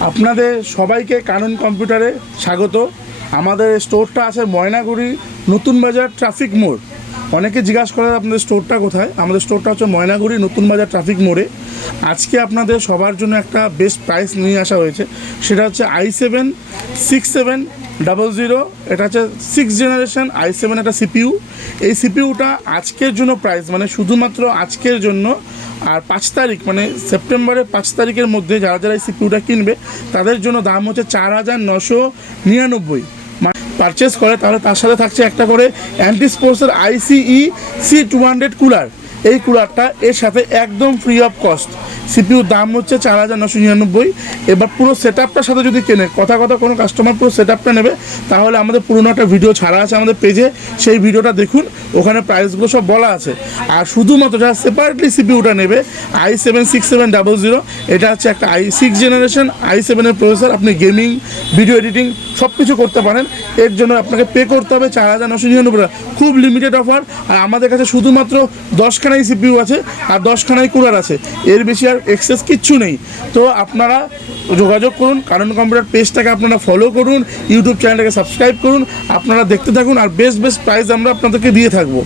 আপনাদের সবাইকে কানন কম্পিউটারে স্বাগত। আমাদের স্টোরটা আছে ময়নাগুড়ি নতুন বাজার ট্রাফিক মোড়। অনেকে জিজ্ঞাসা করে আপনাদের স্টোরটা কোথায়। আমাদের স্টোরটা হচ্ছে ময়নাগুড়ি নতুন বাজার ট্রাফিক মোড়ে। আজকে আপনাদের সবার জন্য একটা বেস্ট প্রাইস নিয়ে আসা হয়েছে, সেটা হচ্ছে i7-6700। এটা হচ্ছে 6th জেনারেশন i7 একটা সিপিইউ। এই সিপিইউটা আজকের জন্য প্রাইস, মানে শুধুমাত্র আজকের জন্য আর 5 তারিখ মানে সেপ্টেম্বরের 5 তারিখের মধ্যে যারা যারা এই সিপিইউটা কিনবে তাদের জন্য দাম হচ্ছে 4999। পারচেস করে তাহলে তার সাথে থাকছে একটা করে অ্যান্টি স্পোর্টসের ICE C200 কুলার। এই কুলারটা এর সাথে একদম ফ্রি অফ কস্ট। সিপিইউর দাম হচ্ছে 4999। এবার পুরো সেট আপটার সাথে যদি কেনে, কথা কোনো কাস্টমার পুরো সেট আপটা নেবে, তাহলে আমাদের পুরোনো একটা ভিডিও ছাড়া আছে আমাদের পেজে, সেই ভিডিওটা দেখুন, ওখানে প্রাইসগুলো সব বলা আছে। আর শুধুমাত্র যারা সেপারেটলি সিপিইউটা নেবে i7-6700, এটা হচ্ছে একটা i6 জেনারেশন i7 এর প্রসেসর। আপনি গেমিং, ভিডিও এডিটিং সব কিছু করতে পারেন। এর জন্য আপনাকে পে করতে হবে 4999 টাকা। খুব লিমিটেড অফার। আর আমাদের কাছে শুধুমাত্র 10খানাই সিপিইউ আছে আর 10খানাই কুলার আছে, এর বেশি আর এক্সেস কিচ্ছু নেই। তো আপনারা যোগাযোগ করুন, কারণ কম্পিউটার পেজটাকে আপনারা ফলো করুন, ইউটিউব চ্যানেলটাকে সাবস্ক্রাইব করুন, আপনারা দেখতে থাকুন, আর বেস্ট প্রাইস আমরা আপনাদেরকে দিয়ে থাকবো।